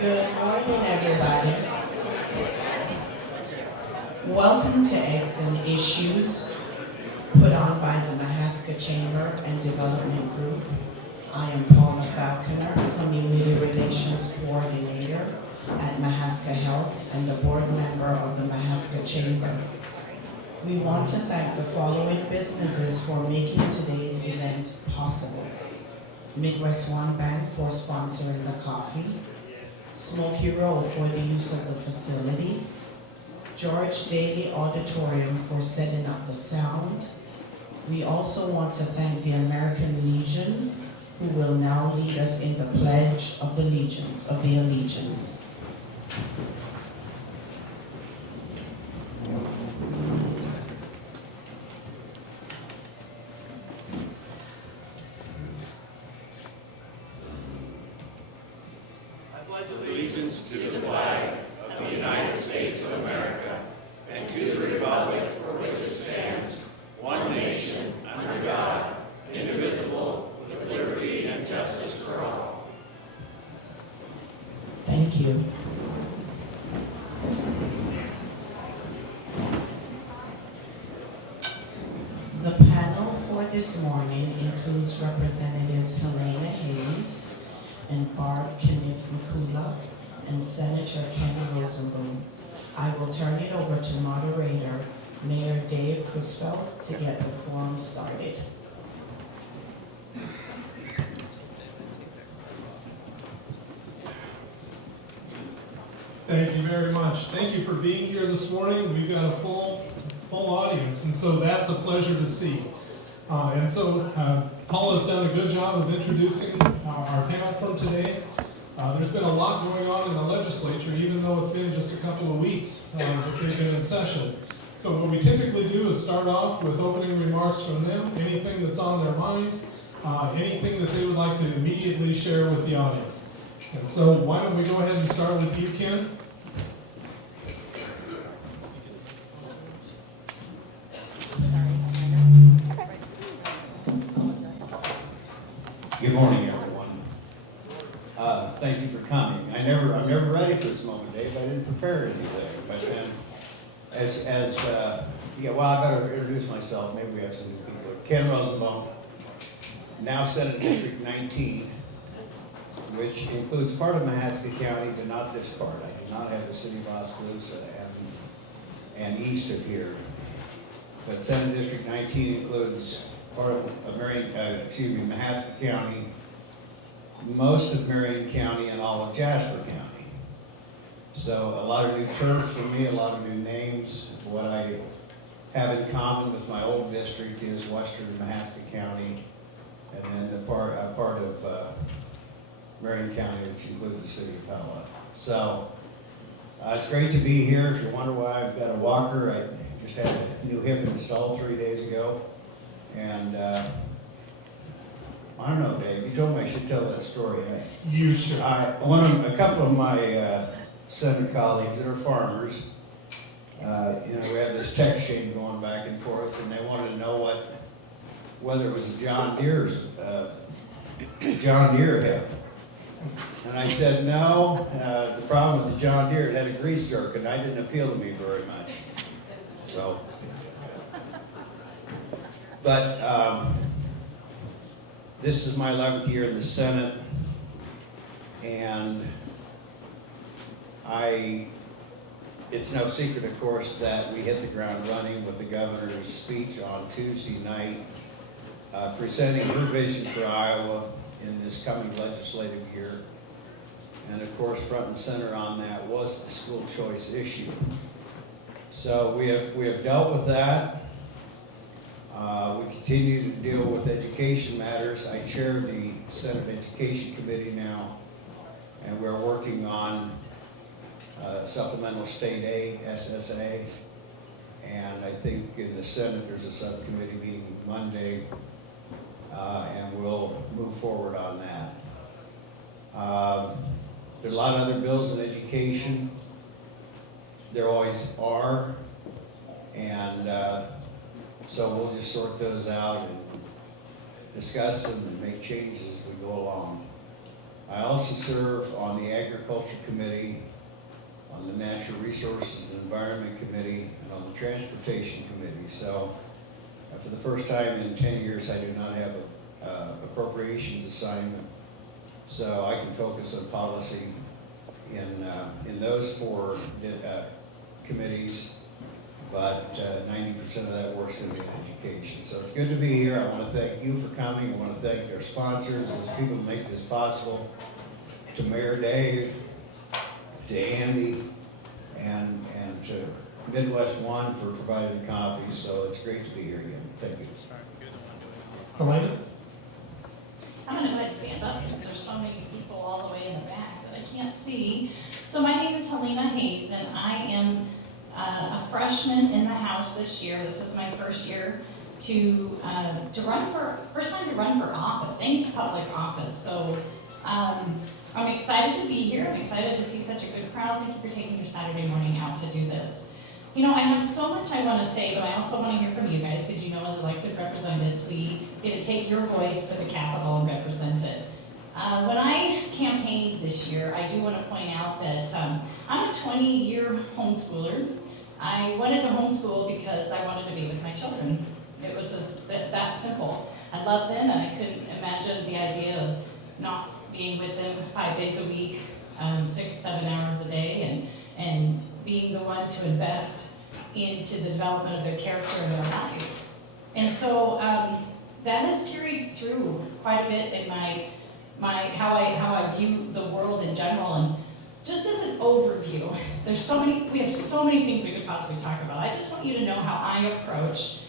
Good morning, everybody. Welcome to Eggs and Issues, put on by the Mahaska Chamber and Development Group. I am Paula Falconer, Community Relations Coordinator at Mahaska Health and the board member of the Mahaska Chamber. We want to thank the following businesses for making today's event possible. Midwest One Bank for sponsoring the coffee, Smoky Row for the use of the facility, George Daly Auditorium for setting up the sound. We also want to thank the American Legion, who will now lead us in the Pledge of the Allegiance. Allegiance to the flag of the United States of America and to the republic for which it stands, one nation, under God, indivisible, with liberty and justice for all. Thank you. The panel for this morning includes Representatives Helena Hayes and Barb Kenneth Makula and Senator Ken Rosenblum. I will turn it over to moderator Mayor Dave Cruzfeld to get the forum started. Thank you very much. Thank you for being here this morning. We've got a full audience, and so that's a pleasure to see. Paula's done a good job of introducing our panel from today. There's been a lot going on in the legislature, even though it's been just a couple of weeks that they've been in session. So what we typically do is start off with opening remarks from them, anything that's on their mind, anything that they would like to immediately share with the audience. And so why don't we go ahead and start with you, Ken? Good morning, everyone. Thank you for coming. I'm never ready for this moment, Dave. I didn't prepare anything, but then, I better introduce myself. Maybe we have some new people. Ken Rosenblum, now Senate District 19, which includes part of Mahaska County, but not this part. I do not have the city of Oskaloosa and east of here. But Senate District 19 includes part of Mahaska County, most of Marion County, and all of Jasper County. So a lot of new turf for me, a lot of new names. What I have in common with my old district is western Mahaska County, and then the part of Marion County, which includes the city of Pella. So it's great to be here. If you wonder why I've got a walker, I just had a new hip installed 3 days ago. And I don't know, Dave, you told me I should tell that story. You should. A couple of my Senate colleagues that are farmers, we have this text chain going back and forth, and they wanted to know whether it was a John Deere hip. And I said, no, the problem with the John Deere, it had a grease zerk, and that didn't appeal to me very much. So, but this is my 11th year in the Senate, and it's no secret, of course, that we hit the ground running with the governor's speech on Tuesday night, presenting her vision for Iowa in this coming legislative year. And of course, front and center on that was the school choice issue. So we have dealt with that. We continue to deal with education matters. I chair the Senate Education Committee now, and we're working on supplemental state aid, SSA, and I think in the Senate there's a subcommittee meeting Monday, and we'll move forward on that. There are a lot of other bills in education. There always are, and so we'll just sort those out and discuss them and make changes as we go along. I also serve on the Agriculture Committee, on the Natural Resources and Environment Committee, and on the Transportation Committee. So for the first time in 10 years, I do not have a appropriations assignment. So I can focus on policy in those four committees, but 90% of that works in education. So it's good to be here. I want to thank you for coming. I want to thank their sponsors, those people who make this possible, to Mayor Dave, to Andy, and to Midwest One for providing the coffee. So it's great to be here again. Thank you. Helena? I'm going to go ahead and stand up since there's so many people all the way in the back that I can't see. So my name is Helena Hayes, and I am a freshman in the House this year. This is my first year to run for, first time to run for office, any public office. So I'm excited to be here. I'm excited to see such a good crowd. Thank you for taking your Saturday morning out to do this. You know, I have so much I want to say, but I also want to hear from you guys, because you know, as elected representatives, we get to take your voice to the Capitol and represent it. When I campaigned this year, I do want to point out that I'm a 20-year homeschooler. I wanted to homeschool because I wanted to be with my children. It was just that simple. I love them, and I couldn't imagine the idea of not being with them 5 days a week, 6, 7 hours a day, and being the one to invest into the development of their character and their lives. And so that has carried through quite a bit in how I view the world in general. And just as an overview, we have so many things we could possibly talk about. I just want you to know how I approach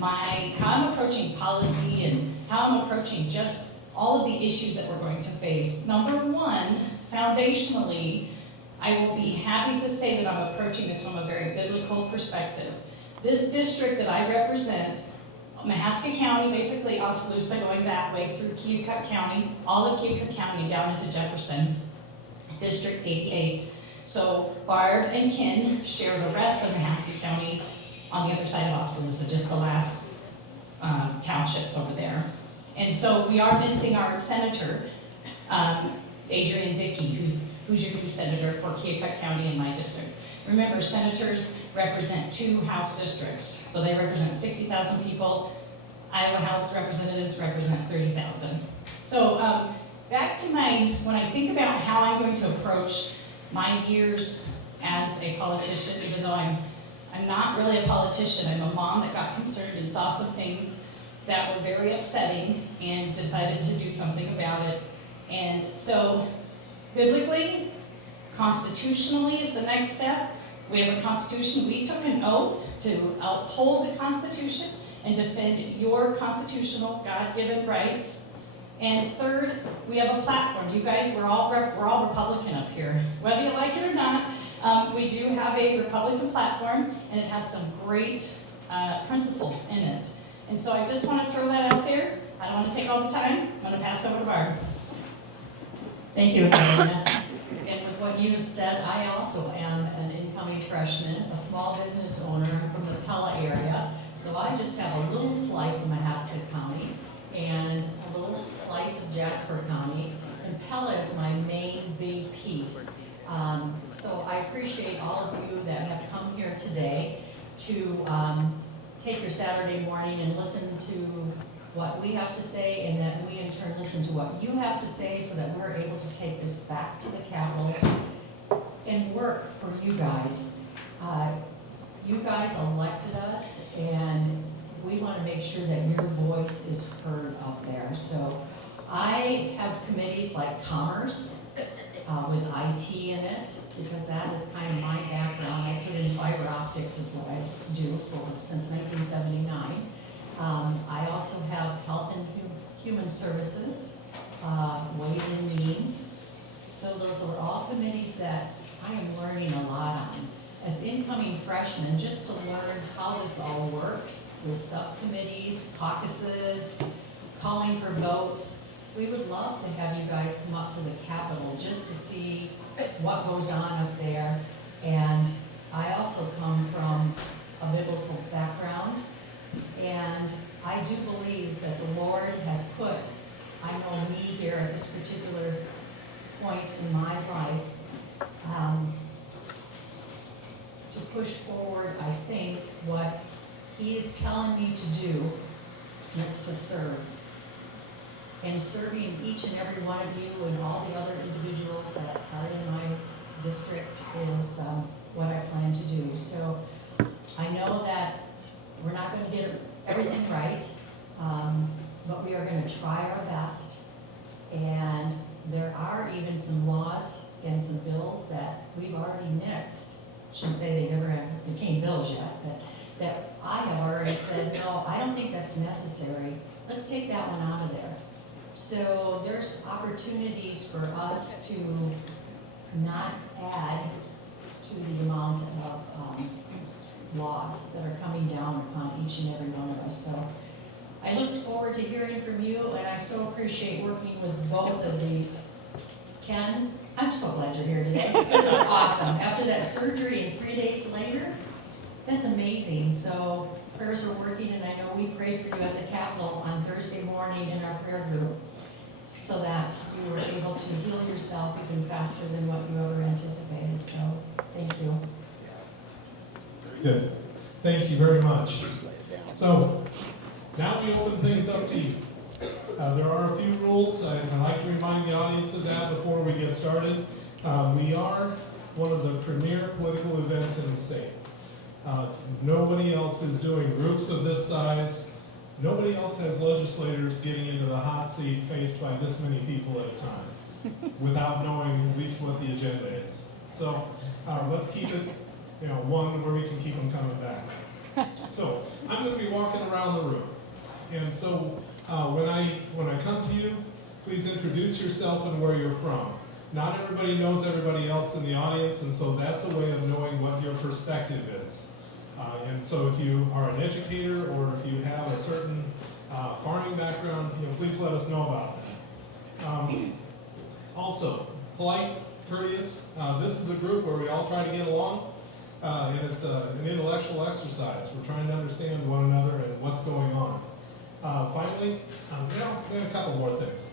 how I'm approaching policy and how I'm approaching just all of the issues that we're going to face. Number one, foundationally, I will be happy to say that I'm approaching this from a very biblical perspective. This district that I represent, Mahaska County, basically Oskaloosa going that way through Keokuk County, all of Keokuk County and down into Jefferson, District 88. So Barb and Ken share the rest of Mahaska County on the other side of Oskaloosa, just the last townships over there. And so we are missing our senator, Adrian Dickey, who's your new senator for Keokuk County in my district. Remember, senators represent 2 House districts, so they represent 60,000 people. Iowa House representatives represent 30,000. So back to when I think about how I'm going to approach my years as a politician, even though I'm not really a politician. I'm a mom that got concerned and saw some things that were very upsetting and decided to do something about it. And so biblically, constitutionally is the next step. We have a constitution. We took an oath to uphold the Constitution and defend your constitutional God-given rights. And third, we have a platform. You guys, we're all Republican up here. Whether you like it or not, we do have a Republican platform, and it has some great principles in it. And so I just want to throw that out there. I don't want to take all the time. I'm going to pass over to Barb. Thank you, Helena. And with what you had said, I also am an incoming freshman, a small business owner from the Pella area. So I just have a little slice of Mahaska County and a little slice of Jasper County. And Pella is my main big piece. So I appreciate all of you that have come here today to take your Saturday morning and listen to what we have to say, and that we in turn listen to what you have to say, so that we're able to take this back to the Capitol and work for you guys. You guys elected us, and we want to make sure that your voice is heard up there. So I have committees like Commerce, with IT in it, because that is kind of my background. I put in fiber optics is what I do since 1979. I also have Health and Human Services, Ways and Means. So those are all committees that I am learning a lot on. As incoming freshmen, just to learn how this all works with subcommittees, caucuses, calling for votes. We would love to have you guys come up to the Capitol just to see what goes on up there. And I also come from a biblical background, and I do believe that the Lord has put, I know me here at this particular point in my life to push forward, I think, what he is telling me to do, and it's to serve. And serving each and every one of you and all the other individuals that are in my district is what I plan to do. So I know that we're not going to get everything right, but we are going to try our best. And there are even some laws and some bills that we've already nixed. Shouldn't say they never became bills yet, but that I have already said, no, I don't think that's necessary. Let's take that one out of there. So there's opportunities for us to not add to the amount of laws that are coming down upon each and every one of us. So I looked forward to hearing from you, and I so appreciate working with both of these. Ken, I'm so glad you're here today. This is awesome. After that surgery and 3 days later, that's amazing. So prayers are working, and I know we prayed for you at the Capitol on Thursday morning in our prayer group so that you were able to heal yourself even faster than what you ever anticipated. So thank you. Good. Thank you very much. So now we open things up to you. There are a few rules. I'd like to remind the audience of that before we get started. We are one of the premier political events in the state. Nobody else is doing groups of this size. Nobody else has legislators getting into the hot seat faced by this many people at a time without knowing at least what the agenda is. So let's keep it, one where we can keep them coming back. So I'm going to be walking around the room. And so when I come to you, please introduce yourself and where you're from. Not everybody knows everybody else in the audience, and so that's a way of knowing what your perspective is. And so if you are an educator or if you have a certain farming background, please let us know about that. Also, polite, courteous. This is a group where we all try to get along, and it's an intellectual exercise. We're trying to understand one another and what's going on. Finally, a couple more things.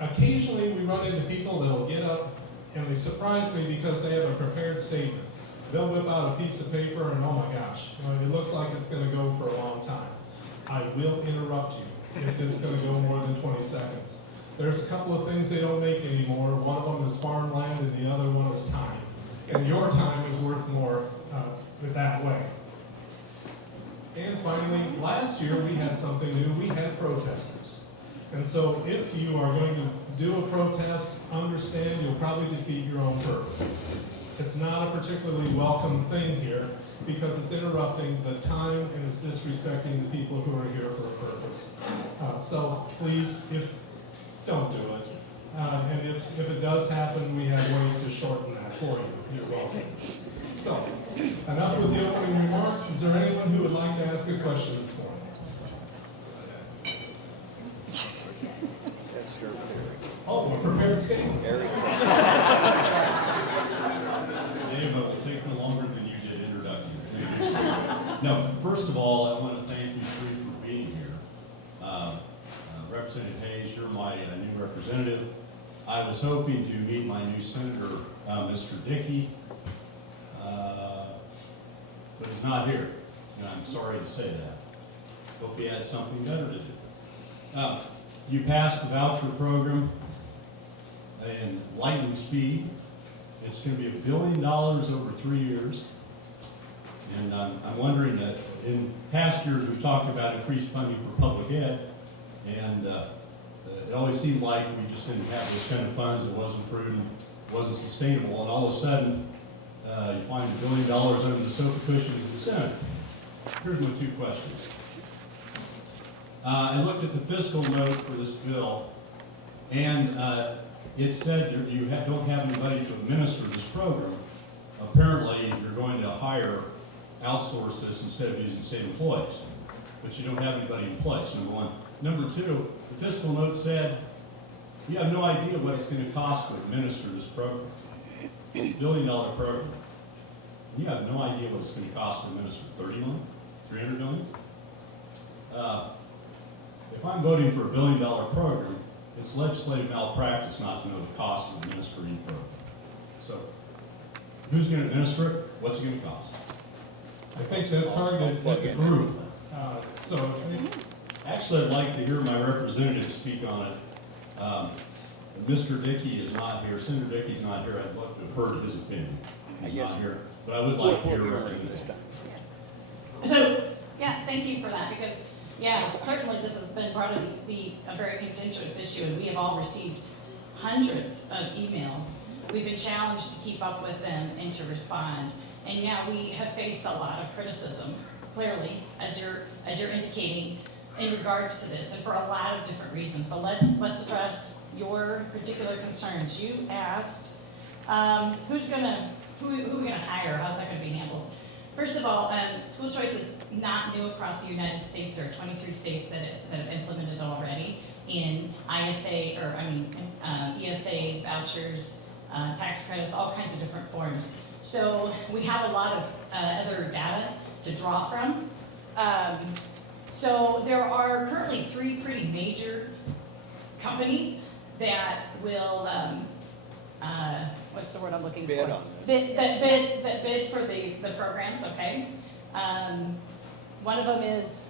Occasionally we run into people that will get up and they surprise me because they have a prepared statement. They'll whip out a piece of paper and oh my gosh, it looks like it's going to go for a long time. I will interrupt you if it's going to go more than 20 seconds. There's a couple of things they don't make anymore. One of them is farmland and the other one is time. And your time is worth more that way. And finally, last year we had something new. We had protesters. And so if you are going to do a protest, understand you'll probably defeat your own purpose. It's not a particularly welcome thing here because it's interrupting the time and it's disrespecting the people who are here for a purpose. So please, don't do it. And if it does happen, we have ways to shorten that for you. You're welcome. So, enough with the opening remarks. Is there anyone who would like to ask a question this morning? Oh, a prepared statement. Dave, it will take no longer than you did introducing. No, first of all, I want to thank you three for being here. Representative Hayes, you're my new representative. I was hoping to meet my new senator, Mr. Dickey, but he's not here, and I'm sorry to say that. Hope he had something better to do. You passed the voucher program in lightning speed. It's going to be $1 billion over 3 years. And I'm wondering that in past years we've talked about increased funding for public ed, and it always seemed like we just didn't have those kind of funds. It wasn't prudent, it wasn't sustainable, and all of a sudden you find $1 billion under the sofa cushions in the Senate. Here's my two questions. I looked at the fiscal note for this bill, and it said that you don't have anybody to administer this program. Apparently, you're going to outsource this instead of using state employees, but you don't have anybody in place, number one. Number two, the fiscal note said you have no idea what it's going to cost to administer this program. $1 billion program. You have no idea what it's going to cost to administer. 30 million? 300 million? If I'm voting for $1 billion program, it's legislative malpractice not to know the cost of administering the program. So, who's gonna administer it? What's it gonna cost? I think that's targeted at the group. So Actually, I'd like to hear my representative speak on it. Mr. Dickey is not here, Senator Dickey's not here, I'd love to have heard his opinion. He's not here, but I would like to hear representative. So, yeah, thank you for that, because, yeah, certainly this has been part of a very contentious issue, and we have all received hundreds of emails. We've been challenged to keep up with them and to respond. And yeah, we have faced a lot of criticism, clearly, as you're indicating, in regards to this, and for a lot of different reasons. But let's address your particular concerns. You asked, who are we gonna hire? How's that gonna be handled? First of all, school choice is not new across the United States. There are 23 states that have implemented it already in ESAs, vouchers, tax credits, all kinds of different forms. So we have a lot of other data to draw from. So there are currently 3 pretty major companies that will, what's the word I'm looking for? Bid on That bid for the programs, okay? One of them is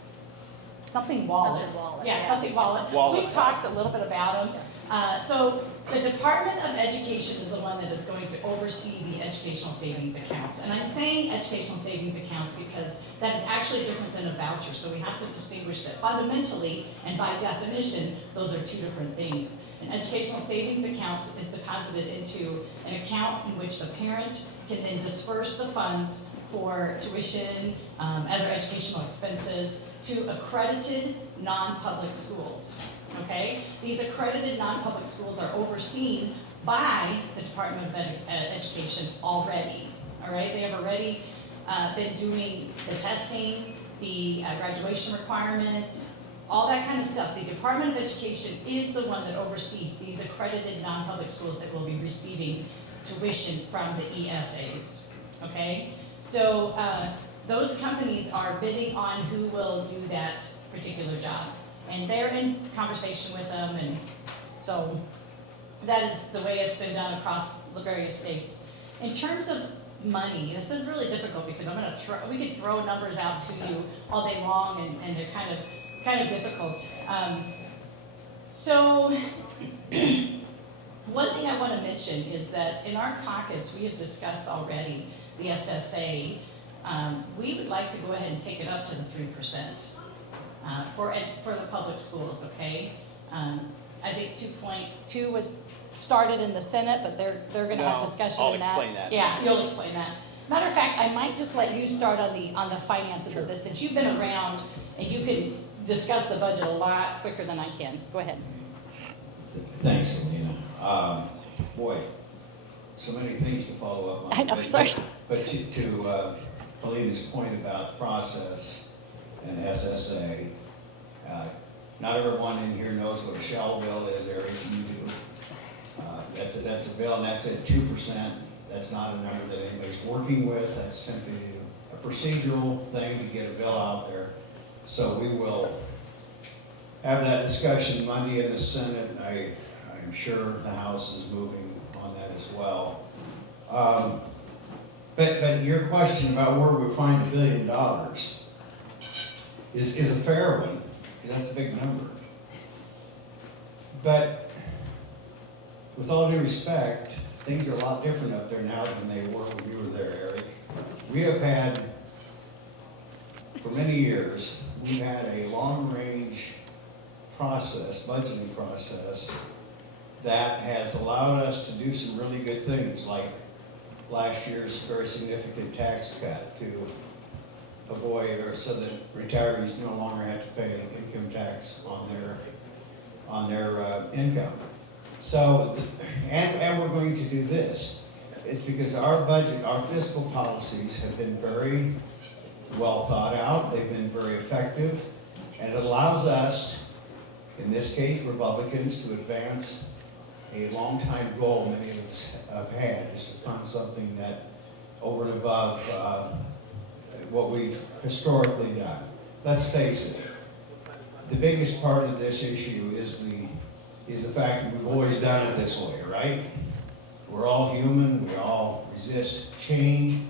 something Wallet. Something Wallet, Yeah, yeah. something Wallet. Wallet. We talked a little bit about them. So the Department of Education is the one that is going to oversee the educational savings accounts. And I'm saying educational savings accounts because that is actually different than a voucher. So we have to distinguish that fundamentally and by definition, those are 2 different things. An educational savings accounts is deposited into an account in which the parent can then disperse the funds for tuition, other educational expenses to accredited non-public schools. Okay? These accredited non-public schools are overseen by the Department of Education already. All right? They have already been doing the testing, the graduation requirements, all that kind of stuff. The Department of Education is the one that oversees these accredited non-public schools that will be receiving tuition from the ESAs. Okay? So those companies are bidding on who will do that particular job. And they're in conversation with them, and so that is the way it's been done across the various states. In terms of money, this is really difficult because we could throw numbers out to you all day long, and they're kind of difficult. So one thing I want to mention is that in our caucus, we have discussed already the SSA. We would like to go ahead and take it up to the 3%. For the public schools, okay? I think 2.2 was started in the Senate, but they're gonna have discussion I'll in that. explain that. Yeah, you'll explain that. Matter of fact, I might just let you start on the finances of this, since you've been around and you can discuss the budget a lot quicker than I can. Go ahead. Thanks, Alina. Boy, so many things to follow up on. I know, sorry. But to Alina's point about process and SSA, not everyone in here knows what a shell bill is, Eric, you do. That's a bill, and that's at 2%. That's not a number that anybody's working with. That's simply a procedural thing to get a bill out there. So we will have that discussion Monday in the Senate, and I'm sure the House is moving on that as well. But your question about where we find $1 billion is a fair one, because that's a big number. But with all due respect, things are a lot different up there now than they were when you were there, Eric. We have had, for many years, we've had a long-range process, budgeting process, that has allowed us to do some really good things, like last year's very significant tax cut to avoid, or so that retirees no longer have to pay income tax on their income. So, and we're going to do this. It's because our budget, our fiscal policies have been very well thought out, they've been very effective, and it allows us, in this case, Republicans, to advance a long-time goal many of us have had, is to fund something that, over and above what we've historically done. Let's face it, the biggest part of this issue is is the fact that we've always done it this way, right? We're all human, we all resist change.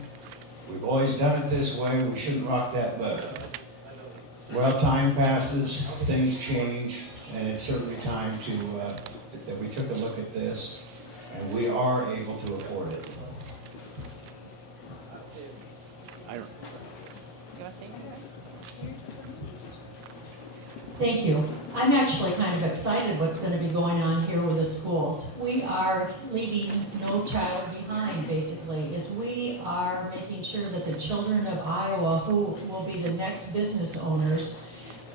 We've always done it this way, we shouldn't rock that boat. Well, time passes, things change, and it's certainly time that we took a look at this, and we are able to afford it. Thank you. I'm actually kind of excited what's going to be going on here with the schools. We are leaving no child behind, basically, is we are making sure that the children of Iowa, who will be the next business owners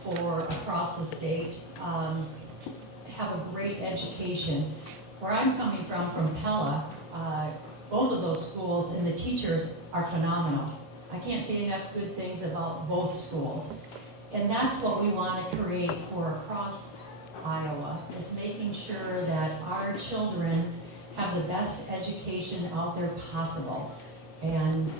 for across the state, have a great education. Where I'm coming from Pella, both of those schools and the teachers are phenomenal. I can't say enough good things about both schools. And that's what we want to create for across Iowa, is making sure that our children have the best education out there possible. And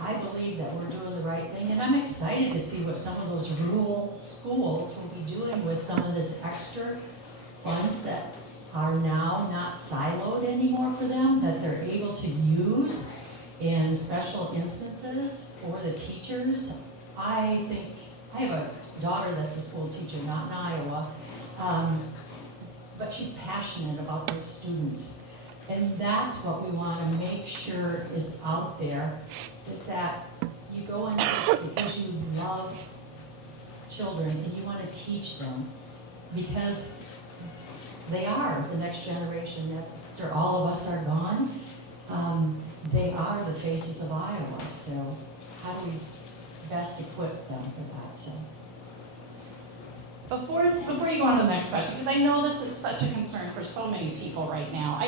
I believe that we're doing the right thing, and I'm excited to see what some of those rural schools will be doing with some of this extra funds that are now not siloed anymore for them, that they're able to use in special instances for the teachers. I think, I have a daughter that's a school teacher, not in Iowa, but she's passionate about those students. And that's what we want to make sure is out there, is that you go into this because you love children and you want to teach them, because they are the next generation. That after all of us are gone, they are the faces of Iowa. So how do we best equip them for that? So Before you go on to the next question, because I know this is such a concern for so many people right now,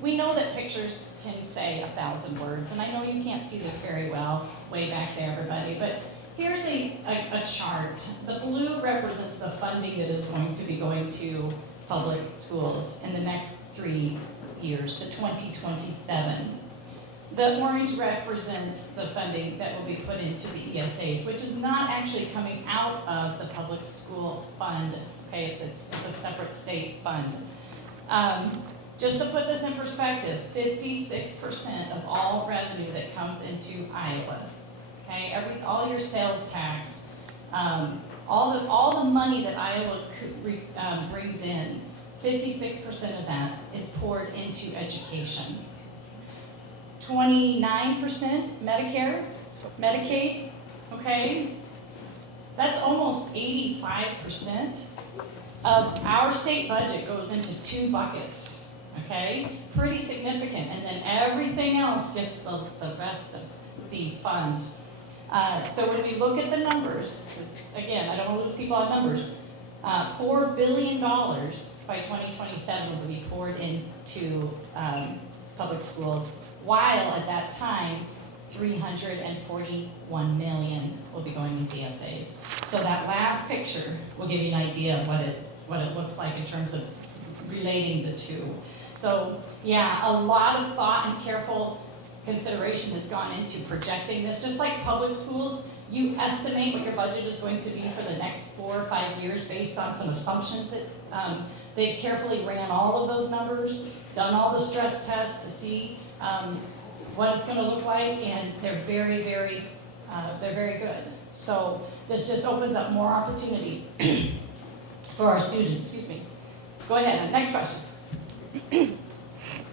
we know that pictures can say 1,000 words, and I know you can't see this very well, way back there, everybody, but here's a chart. The blue represents the funding that is going to be going to public schools in the next 3 years to 2027. The orange represents the funding that will be put into the ESAs, which is not actually coming out of the public school fund. Okay, it's a separate state fund. Just to put this in perspective, 56% of all revenue that comes into Iowa, okay, all your sales tax, all the money that Iowa brings in, 56% of that is poured into education. 29% Medicare, Medicaid, okay? That's almost 85% of our state budget goes into 2 buckets, okay? Pretty significant, and then everything else gets the rest of the funds. So when we look at the numbers, because again, I don't want to lose people on numbers, $4 billion by 2027 will be poured into public schools, while at that time, $341 million will be going into ESAs. So that last picture will give you an idea of what it looks like in terms of relating the two. So yeah, a lot of thought and careful consideration has gone into projecting this. Just like public schools, you estimate what your budget is going to be for the next 4 or 5 years based on some assumptions that they've carefully ran all of those numbers, done all the stress tests to see what it's going to look like, and they're very, very good. So this just opens up more opportunity for our students. Excuse me. Go ahead. Next question.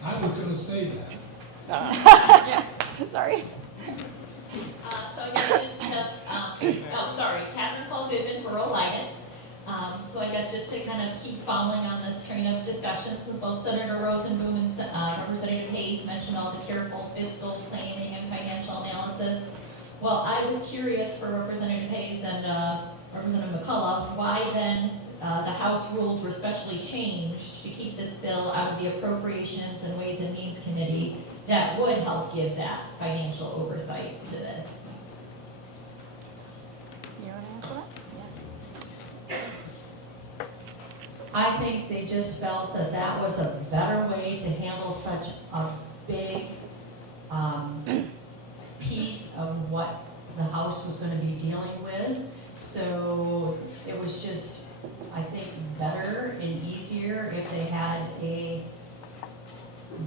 I was gonna say that. Yeah. Sorry. So I guess just to, Catherine Cole Vivian, rural Lighted. So I guess just to kind of keep following on this train of discussion, since both Senator Rosenboom and Representative Hayes mentioned all the careful fiscal planning and financial analysis. Well, I was curious for Representative Hayes and Representative McCullough, why then the House rules were specially changed to keep this bill out of the Appropriations and Ways and Means Committee that would help give that financial oversight to this. You want to answer that? I think they just felt that that was a better way to handle such a big piece of what the House was going to be dealing with. So it was just, I think, better and easier volunteer if they had a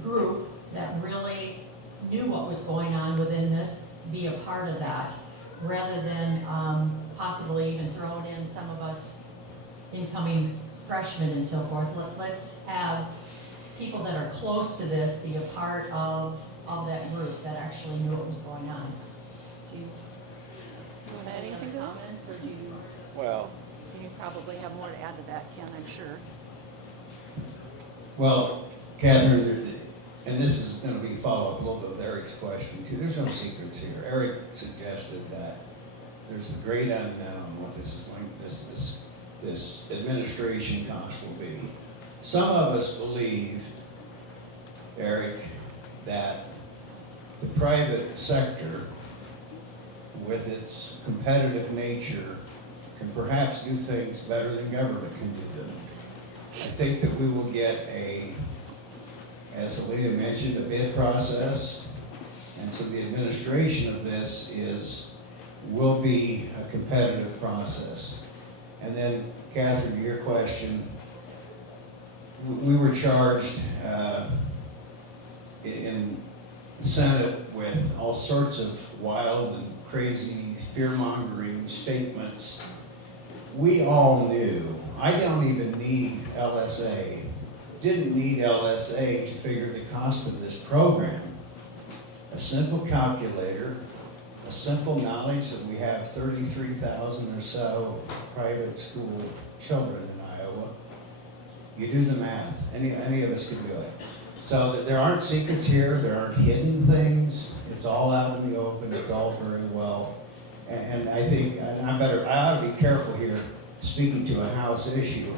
group that really knew what was going on within this, be a part of that, rather than possibly even throwing in some of us incoming freshmen and so forth. Let's have people that are close to this be a part of that group that actually knew what was going on. Do you want to add any other comments, or do you? Well, You probably have more to add to that, Ken, I'm sure. well, Catherine, and this is going to be follow-up a little bit with Eric's question too. There's no secrets here. Eric suggested that there's the great unknown what this administration cost will be. Some of us believe, Eric, that the private sector, with its competitive nature, can perhaps do things better than government can do them. I think that we will get as Alita mentioned, a bid process, and so the administration of this will be a competitive process. And then, Catherine, to your question, we were charged in the Senate with all sorts of wild and crazy fear-mongering statements. We all knew. I don't even need LSA. Didn't need LSA to figure the cost of this program. A simple calculator, a simple knowledge that we have 33,000 or so private school children in Iowa. You do the math. Any of us can do it. So that there aren't secrets here. There aren't hidden things. It's all out in the open. It's all very well. And I think, and I ought to be careful here, speaking to a House issue.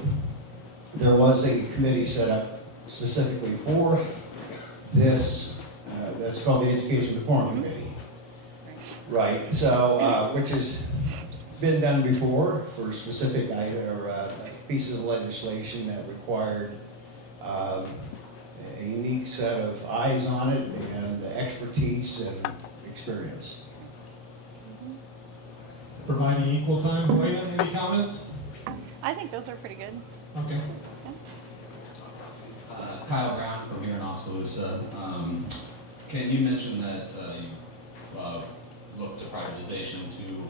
There was a committee set up specifically for this, that's called the Education Reform Committee. Right, so, which has been done before for specific pieces of legislation that required a unique set of eyes on it and expertise and experience. Providing equal time. Helena, any comments? I think those are pretty good. Okay. Kyle Brown from here in Oskaloosa. Ken, you mentioned that you looked to privatization to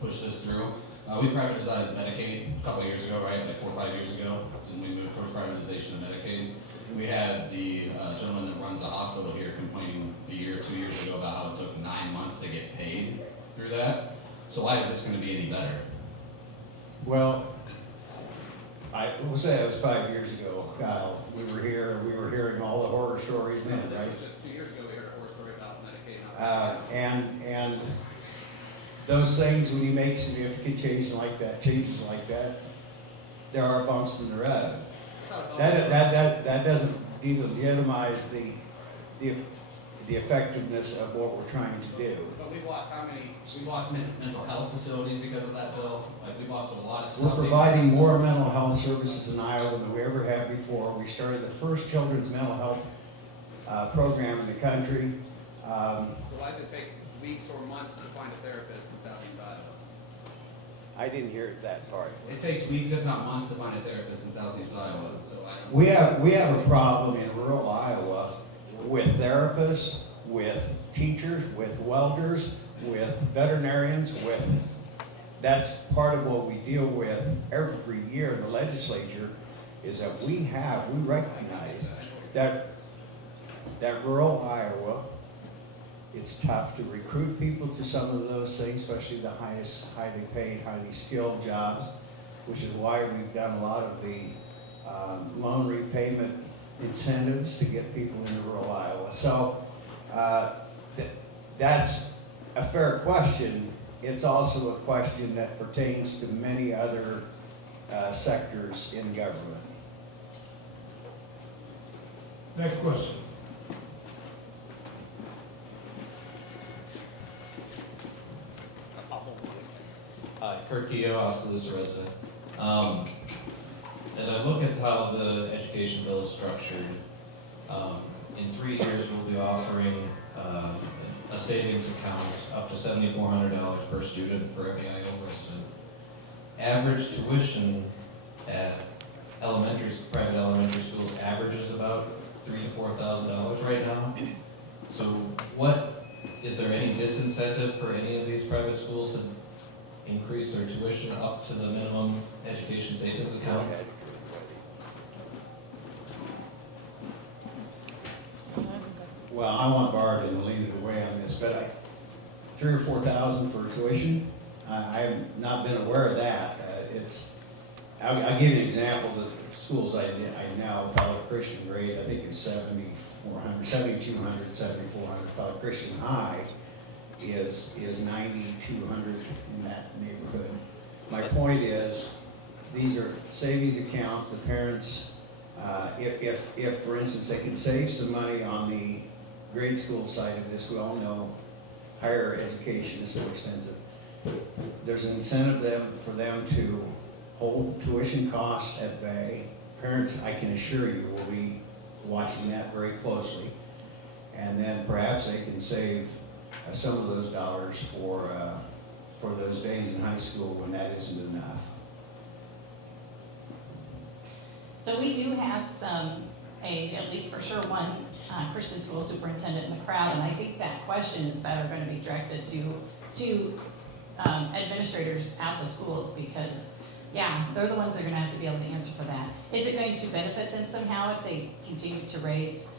push this through. We privatized Medicaid a couple of years ago, right? Like 4 or 5 years ago. Then we moved towards privatization of Medicaid. We had the gentleman that runs a hospital here complaining a year or 2 years ago about how it took 9 months to get paid through that. So why is this going to be any better? Well, I will say it was 5 years ago, Kyle. We were here, we were hearing all the horror stories then, This right? was just 2 years ago, we heard a horror story about Medicaid. And those things, when you make significant changes like that, there are bumps in the road. That doesn't delegitimize the effectiveness of what we're trying to do. But we've lost how many? We've lost mental health facilities because of that bill. Like we've lost a lot of We're stuff. providing more mental health services in Iowa than we ever have before. We started the first children's mental health program in the country. So why does it take weeks or months to find a therapist in Southeast Iowa? I didn't hear that part. It takes weeks, if not months, to find a therapist in Southeast Iowa. So I don't. We have a problem in rural Iowa with therapists, with teachers, with welders, with veterinarians, that's part of what we deal with every year in the legislature, is that we recognize that rural Iowa, it's tough to recruit people to some of those things, especially the highly paid, highly skilled jobs, which is why we've done a lot of the loan repayment incentives to get people into rural Iowa. So that's a fair question. It's also a question that pertains to many other sectors in government. Next question. Kurt Keogh, Oskaloosa resident. As I look at how the education bill is structured, in 3 years we'll be offering a savings account up to $7,400 per student for every Iowa resident. Average tuition at private elementary schools averages about $3,000 to $4,000 right now. So is there any disincentive for any of these private schools to increase their tuition up to the minimum education savings account? Well, I want Barb to lead it away on this, but $3,000 or $4,000 for tuition, I have not been aware of that. I'll give you an example. The schools I know, Pella Christian grade, I think it's 7,400, 7,200, 7,400. Pella Christian High is 9,200 in that neighborhood. My point is, these are savings accounts. The parents, if for instance they can save some money on the grade school side of this, we all know higher education is so expensive. There's an incentive for them to hold tuition costs at bay. Parents, I can assure you, will be watching that very closely. And then perhaps they can save some of those dollars for those days in high school when that isn't enough. So we do have at least for sure, one Christian school superintendent in the crowd, and I think that question is better going to be directed to administrators at the schools, because, yeah, they're the ones that are going to have to be able to answer for that. Is it going to benefit them somehow if they continue to raise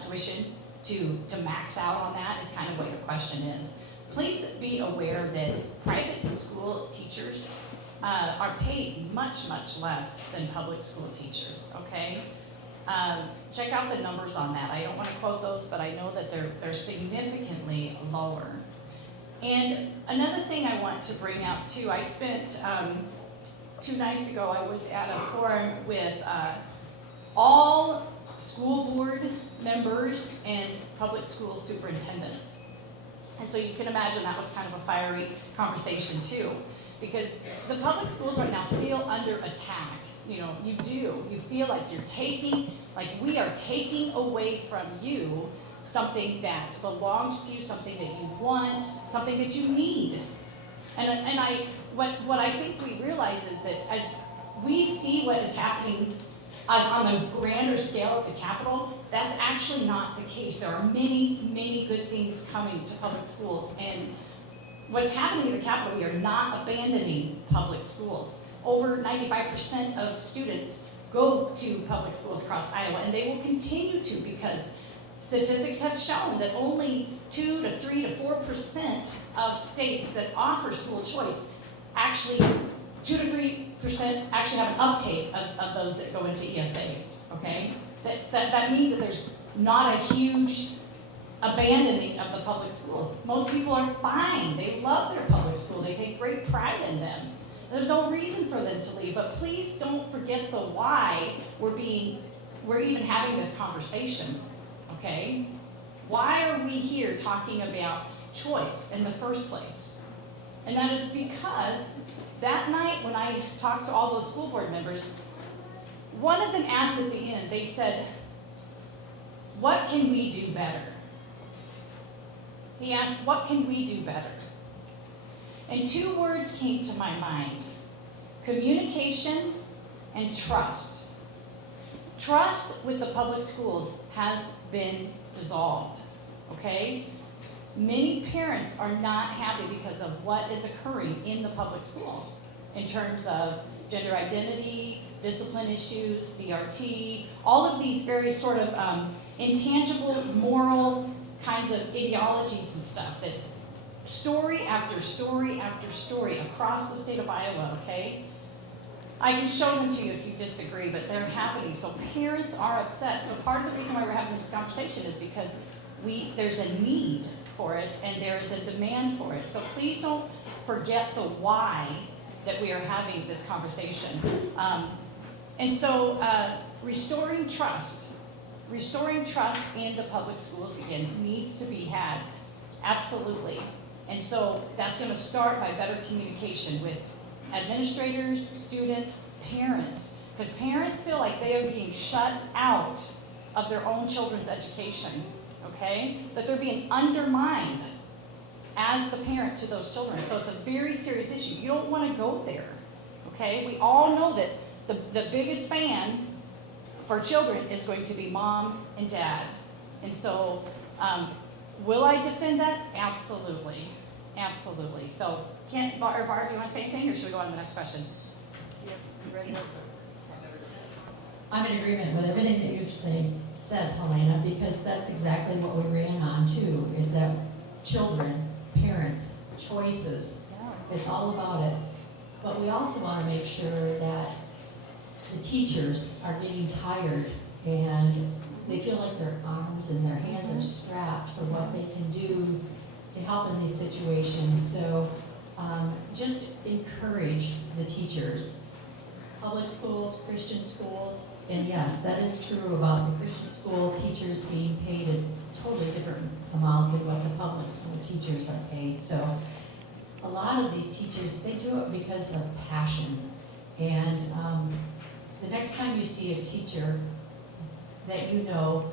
tuition to max out on that, is kind of what your question is. Please be aware that private school teachers are paid much, much less than public school teachers, okay? Check out the numbers on that. I don't want to quote those, but I know that they're significantly lower. And another thing I want to bring out too, I spent 2 nights ago, I was at a forum with all school board members and public school superintendents. And so you can imagine that was kind of a fiery conversation too, because the public schools right now feel under attack. You know, you do. You feel like we are taking away from you something that belongs to you, something that you want, something that you need. And what I think we realize is that as we see what is happening on the grander scale at the Capitol, that's actually not the case. There are many, many good things coming to public schools. And what's happening at the Capitol, we are not abandoning public schools. Over 95% of students go to public schools across Iowa, and they will continue to, because statistics have shown that only 2 to 3 to 4% of states that offer school choice actually, 2 to 3% actually have an uptake of those that go into ESAs, okay? That means that there's not a huge abandoning of the public schools. Most people are fine. They love their public school. They take great pride in them. There's no reason for them to leave, but please don't forget the why we're even having this conversation, okay? Why are we here talking about choice in the first place? And that is because that night when I talked to all those school board members, one of them asked at the end, they said, what can we do better? He asked, what can we do better? And 2 words came to my mind: communication and trust. Trust with the public schools has been dissolved, okay? Many parents are not happy because of what is occurring in the public school in terms of gender identity, discipline issues, CRT, all of these very sort of intangible, moral kinds of ideologies and stuff that story after story after story across the state of Iowa, okay? I can show them to you if you disagree, but they're happening. So parents are upset. So part of the reason why we're having this conversation is because there's a need for it and there is a demand for it. So please don't forget the why that we are having this conversation. And so restoring trust in the public schools, again, needs to be had, absolutely. And so that's going to start by better communication with administrators, students, parents, because parents feel like they are being shut out of their own children's education, okay? That they're being undermined as the parent to those children. So it's a very serious issue. You don't want to go there, okay? We all know that the biggest fan for children is going to be mom and dad. And so, will I defend that? Absolutely, absolutely. So, Barb, do you want to say anything, or should we go on to the next question? You ready? I'm in agreement with everything that you've said, Helena, because that's exactly what we ran on too, is that children, parents, choices, it's all about it. But we also want to make sure that the teachers are getting tired and they feel like their arms and their hands are strapped for what they can do to help in these situations. So just encourage the teachers. Public schools, Christian schools, and yes, that is true about the Christian school teachers being paid a totally different amount than what the public school teachers are paid. So a lot of these teachers, they do it because of passion. And the next time you see a teacher that you know,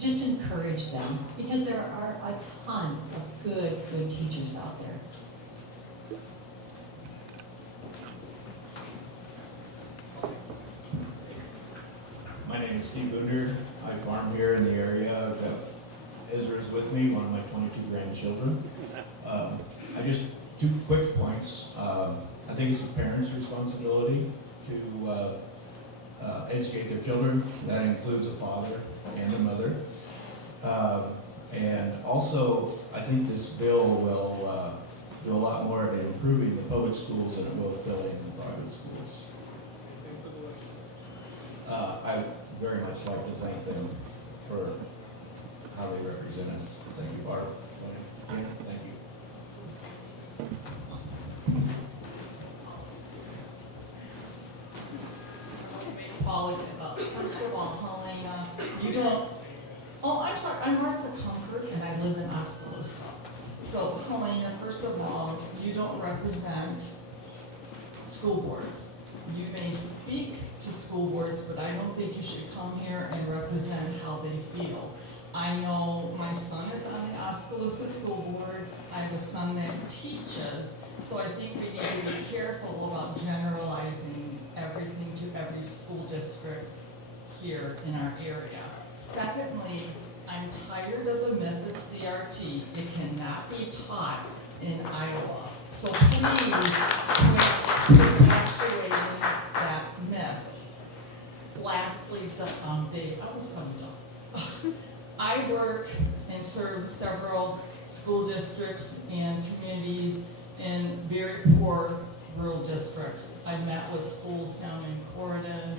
just encourage them, because there are a ton of good teachers out there. My name is Steve Boonder. I farm here in the area. I've got Ezra's with me, one of my 22 grandchildren. I just, 2 quick points. I think it's a parent's responsibility to educate their children. That includes a father and a mother. And also, I think this bill will do a lot more at improving the public schools than it will filling the private schools. I very much like to thank them for how they represent us. Thank you, Barb. Thank you. First of all, Helena, you don't, oh, I'm sorry, I'm Martha Comfort and I live in Oskaloosa. So Helena, first of all, you don't represent school boards. You may speak to school boards, but I don't think you should come here and represent how they feel. I know my son is on the Oskaloosa School Board. I have a son that teaches, so I think we need to be careful about generalizing everything to every school district here in our area. Secondly, I'm tired of the myth of CRT. It cannot be taught in Iowa. So please quit perpetuating that myth. Lastly, Dave, I was coming up. I work and serve several school districts and communities in very poor rural districts. I met with schools down in Corydon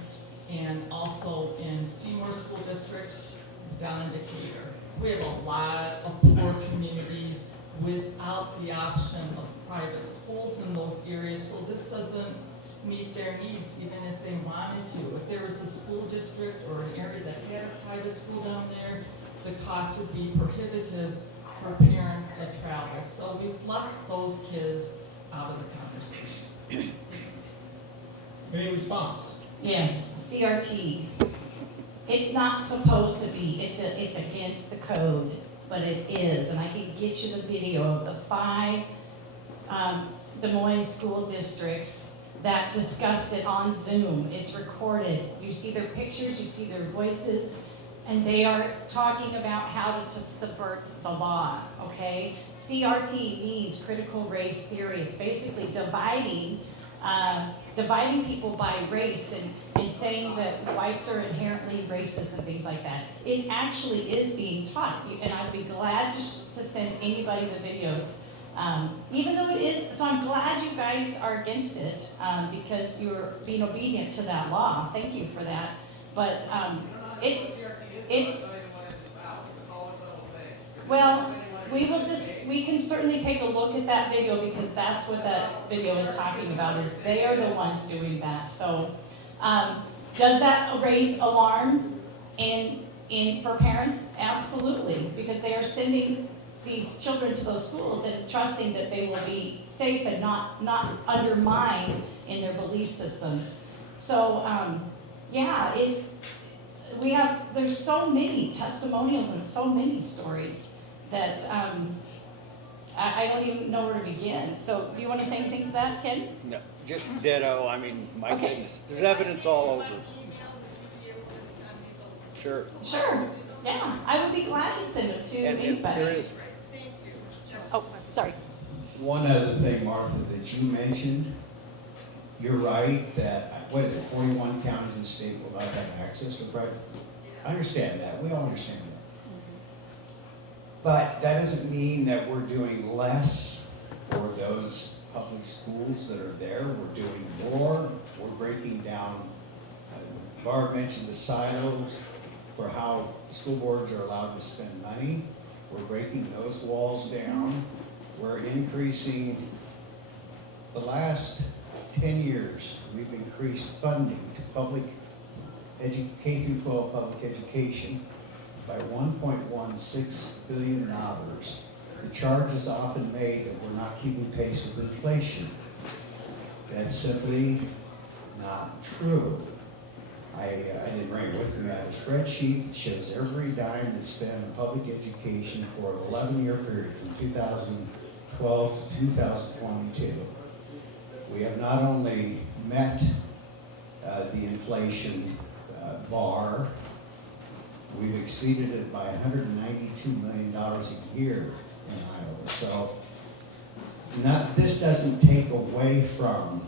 and also in Seymour school districts down in Decatur. We have a lot of poor communities without the option of private schools in those areas, so this doesn't meet their needs even if they wanted to. If there was a school district or an area that had a private school down there, the cost would be prohibitive for parents to travel. So we've left those kids out of the conversation. Any response? Yes, CRT. It's not supposed to be. It's against the code, but it is. And I can get you the video of the 5 Des Moines school districts that discussed it on Zoom. It's recorded. You see their pictures, you see their voices, and they are talking about how to subvert the law, okay? CRT means critical race theory. It's basically dividing people by race and saying that whites are inherently racist and things like that. It actually is being taught, and I'd be glad to send anybody the videos. Even though it is, so I'm glad you guys are against it because you're being obedient to that law. Thank you for that. But it's well, we can certainly take a look at that video because that's what that video is talking about, is they are the ones doing that. So does that raise alarm for parents? Absolutely, because they are sending these children to those schools and trusting that they will be safe and not undermined in their belief systems. So yeah, there's so many testimonials and so many stories that I don't even know where to begin. So do you want to say anything to that, Ken? No. just ditto, I mean, my Okay. goodness, there's evidence all over. Sure. Sure, yeah, I would be glad to send them to And anybody. there is Oh, sorry. one other thing, Martha, that you mentioned. You're right that, what is it, 41 counties in the state will not have access to private. I understand that, we all understand that. But that doesn't mean that we're doing less for those public schools that are there. We're doing more. We're breaking down, Barb mentioned the silos for how school boards are allowed to spend money. We're breaking those walls down. We're increasing, the last 10 years, we've increased funding to public K through 12 public education by $1.16 billion. The charge is often made that we're not keeping pace with inflation. That's simply not true. I didn't bring it with me. I have a spreadsheet that shows every dime that's spent on public education for an 11-year period from 2012 to 2022. We have not only met the inflation bar, we've exceeded it by $192 million a year in Iowa. So this doesn't take away from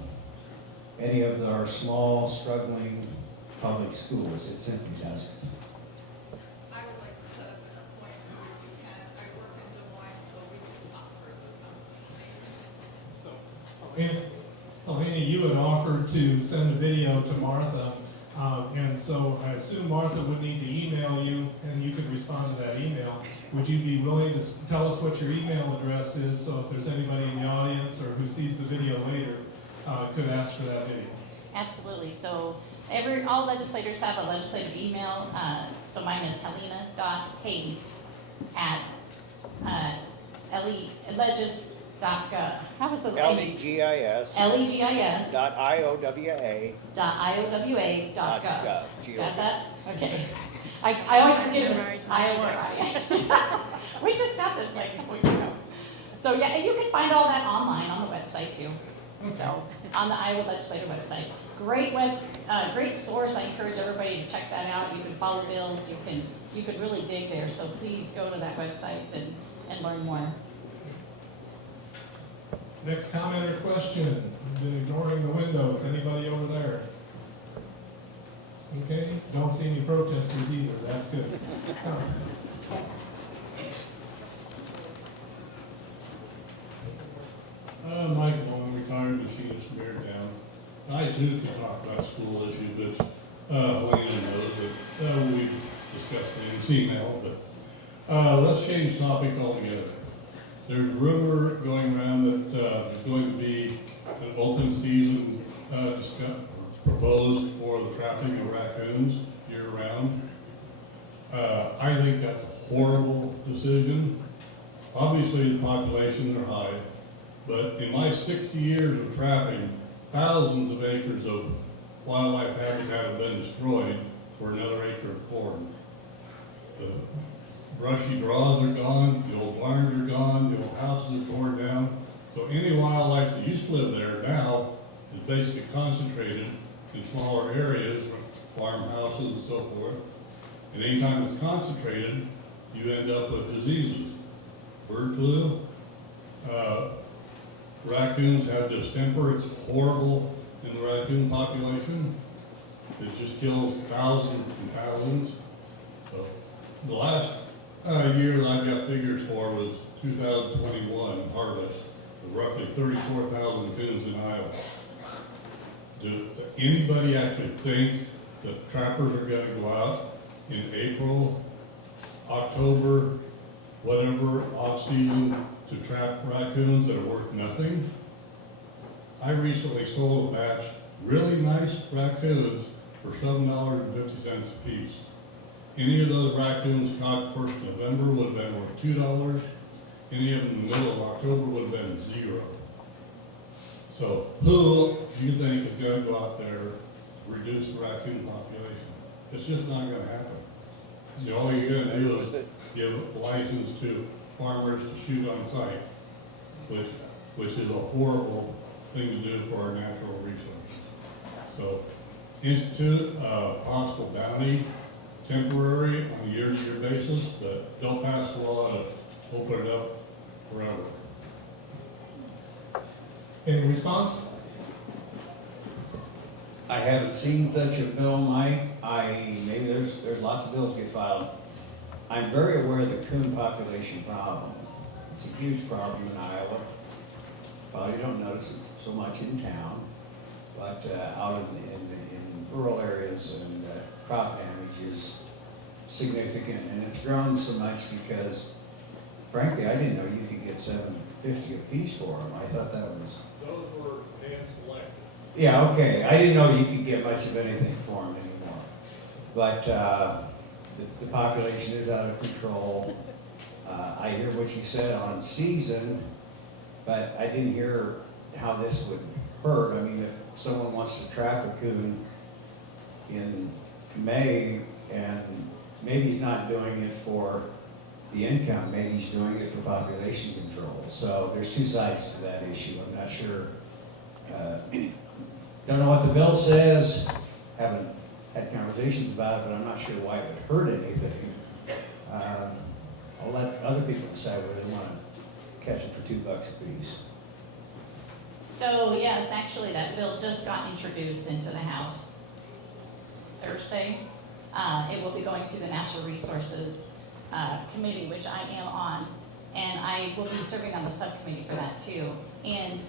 any of our small, struggling public schools. It simply doesn't. I would like to set up an appointment if you can. I work in Des Moines, so we can talk further about this. Elena, you had offered to send a video to Martha, and so I assume Martha would need to email you, and you could respond to that email. Would you be willing to tell us what your email address is, so if there's anybody in the audience or who sees the video later, could ask for that video? Absolutely. So all legislators have a legislative email. So mine is helena.hayes@legis.gov. How was the LEGIS. LEGIS. .iowa. .iowa.gov. G-O-V. Got that? Okay. I always forget if it's Iowa or I. We just got this like weeks ago. So yeah, and you can find all that online on the website too. So on the Iowa Legislative website. Great source. I encourage everybody to check that out. You can follow bills. You could really dig there. So please go to that website and learn more. Next comment or question? I've been ignoring the windows. Anybody over there? Okay, don't see any protesters either. That's good. Michael, I'm a retired machinist from Beartown. I too can talk about school issues, but Helena knows that we discussed it in this email, but let's change topic altogether. There's a rumor going around that there's going to be an open season proposed for the trapping of raccoons year-round. I think that's a horrible decision. Obviously, the populations are high, but in my 60 years of trapping, thousands of acres of wildlife habitat have been destroyed for another acre of corn. The brushy draws are gone, the old barns are gone, the old houses are torn down. So any wildlife that used to live there now is basically concentrated in smaller areas, farmhouses and so forth. And anytime it's concentrated, you end up with diseases. Bird flu, raccoons have distemper. It's horrible in the raccoon population. It just kills thousands and thousands. So the last year that I've got figures for was 2021 harvest of roughly 34,000 coons in Iowa. Does anybody actually think that trappers are going to go out in April, October, whatever off-season to trap raccoons that are worth nothing? I recently sold a batch really nice raccoons for $7.50 a piece. Any of those raccoons caught 1st of November would have been worth $2. Any of them in the middle of October would have been $0. So who do you think is going to go out there to reduce the raccoon population? It's just not going to happen. All you're going to do is give a license to farmers to shoot on site, which is a horrible thing to do for our natural resources. So institute a possible bounty, temporary on a year-to-year basis, but don't pass a law to open it up forever. In response? I haven't seen such a bill, Mike. Maybe there's lots of bills get filed. I'm very aware of the coon population problem. It's a huge problem in Iowa. Probably don't notice it so much in town, but out in rural areas and crop damage is significant, and it's grown so much because, frankly, I didn't know you could get $7.50 a piece for them. I thought that was. Those were hand-selected. Yeah, okay. I didn't know you could get much of anything for them anymore. But the population is out of control. I hear what you said on season, but I didn't hear how this would hurt. I mean, if someone wants to trap a coon in May and maybe he's not doing it for the income, maybe he's doing it for population control. So there's two sides to that issue. I'm not sure. Don't know what the bill says. Haven't had conversations about it, but I'm not sure why it would hurt anything. I'll let other people decide whether they want to catch it for $2 a piece. So yes, actually that bill just got introduced into the House Thursday. It will be going through the Natural Resources Committee, which I am on, and I will be serving on the subcommittee for that too. And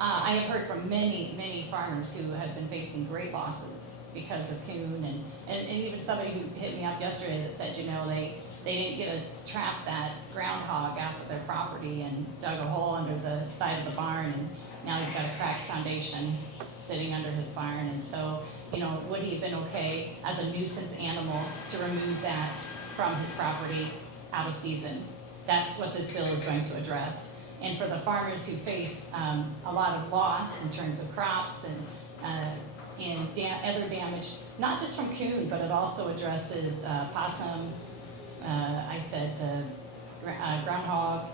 I have heard from many farmers who have been facing great losses because of coon, and even somebody who hit me up yesterday that said, you know, they didn't get to trap that groundhog off of their property and dug a hole under the side of the barn, and now he's got a cracked foundation sitting under his barn. And so, you know, would he have been okay as a nuisance animal to remove that from his property out of season? That's what this bill is going to address. And for the farmers who face a lot of loss in terms of crops and other damage, not just from coon, but it also addresses possum, I said the groundhog,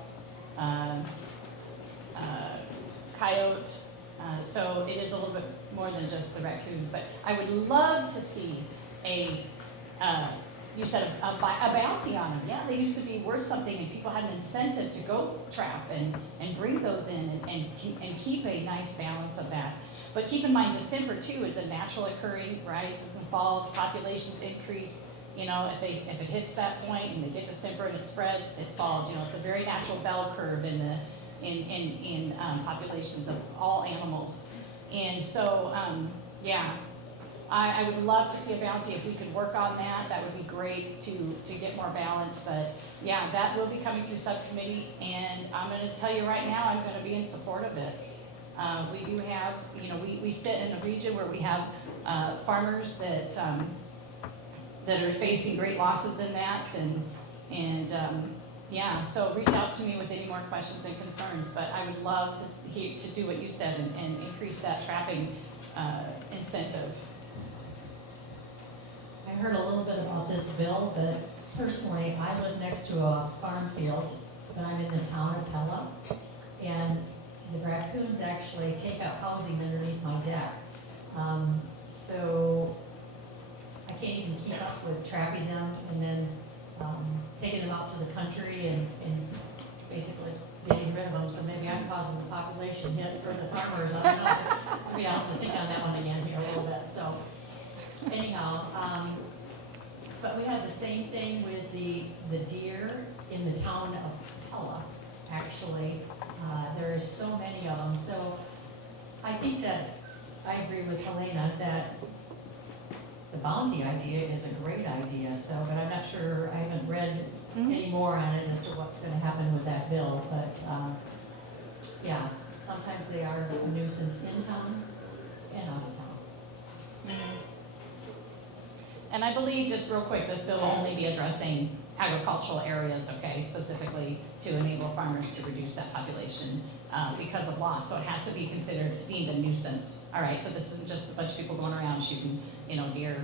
coyote. So it is a little bit more than just the raccoons. But I would love to see you said a bounty on them. Yeah, they used to be worth something, and people had an incentive to go trap and bring those in and keep a nice balance of that. But keep in mind, distemper too is a natural occurring, rises and falls, populations increase. You know, if it hits that point and they get distemper and it spreads, it falls. You know, it's a very natural bell curve in populations of all animals. And so, yeah. I would love to see a bounty. If we could work on that, that would be great to get more balance. But yeah, that will be coming through subcommittee, and I'm going to tell you right now, I'm going to be in support of it. We do have, you know, we sit in a region where we have farmers that are facing great losses in that, and yeah. So reach out to me with any more questions and concerns. But I would love to do what you said and increase that trapping incentive. I heard a little bit about this bill, but personally, I live next to a farm field, but I'm in the town of Pella, and the raccoons actually take out housing underneath my deck. So I can't even keep up with trapping them and then taking them out to the country and basically getting rid of them. So maybe I'm causing the population hit for the farmers. I don't know. Maybe I'll have to think on that one again here a little bit. So anyhow, but we had the same thing with the deer in the town of Pella, actually. There's so many of them. So I think that I agree with Helena that the bounty idea is a great idea. So, but I'm not sure, I haven't read any more on it as to what's going to happen with that bill. But yeah, sometimes they are a nuisance in town and out of town. And I believe, just real quick, this bill will only be addressing agricultural areas, okay, specifically to enable farmers to reduce that population because of loss. So it has to be considered deemed a nuisance. All right, so this isn't just a bunch of people going around shooting, you know, deer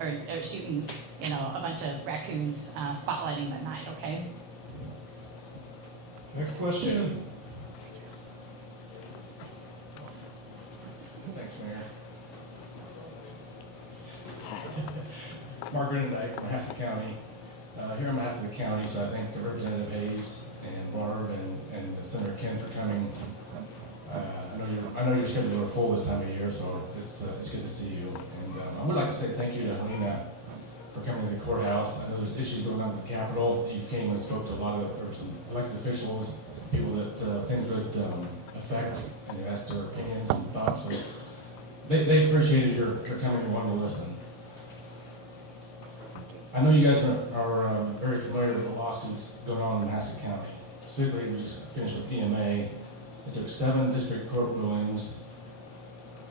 or shooting, you know, a bunch of raccoons, spotlighting them at night, okay? Next question. Thanks, Mayor. Margaret and I from Haskell County. Here on behalf of the county, so I thank Representative Hayes and Barb and Senator Ken for coming. I know your schedules are full this time of year, so it's good to see you. And I would like to say thank you to Helena for coming to the courthouse. I know there's issues going on at the Capitol. You came and spoke to a lot of, or some elected officials, people that things would affect, and you asked their opinions and thoughts. So they appreciated your coming and wanting to listen. I know you guys are very familiar with the lawsuits going on in Haskell County. Specifically, we just finished with EMA. It took 7 district court rulings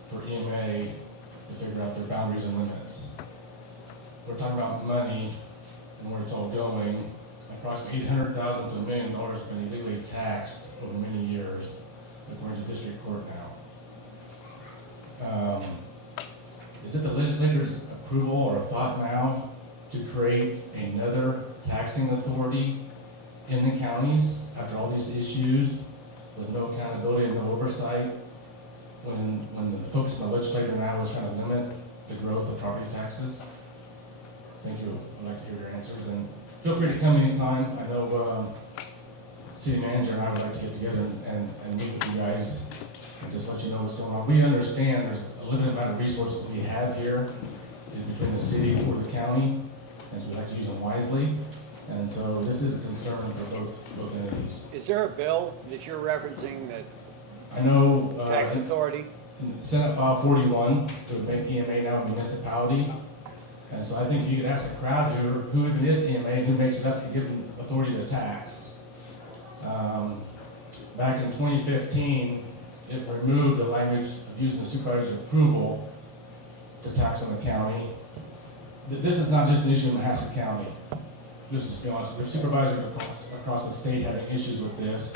for EMA to figure out their boundaries and limits. We're talking about money and where it's all going. Approximately $800,000 to $1 million has been illegally taxed over many years, according to district court now. Is it the legislature's approval or thought now to create another taxing authority in the counties after all these issues with no accountability and no oversight, when the focus of the legislature now is trying to limit the growth of property taxes? Thank you. I'd like to hear your answers, and feel free to come anytime. I know city manager and I would like to get together and meet with you guys and just let you know what's going on. We understand there's a limited amount of resources we have here between the city or the county, and so we'd like to use them wisely. And so this is a concern for both entities. Is there a bill that you're referencing that I know tax authority? in Senate File 41 to make EMA now a municipality. And so I think you could ask the crowd here, who even is EMA, who makes it up to give them authority to tax. Back in 2015, it removed the language of using the supervisor's approval to tax on the county. This is not just an issue in Haskell County. Just to be honest, there's supervisors across the state having issues with this.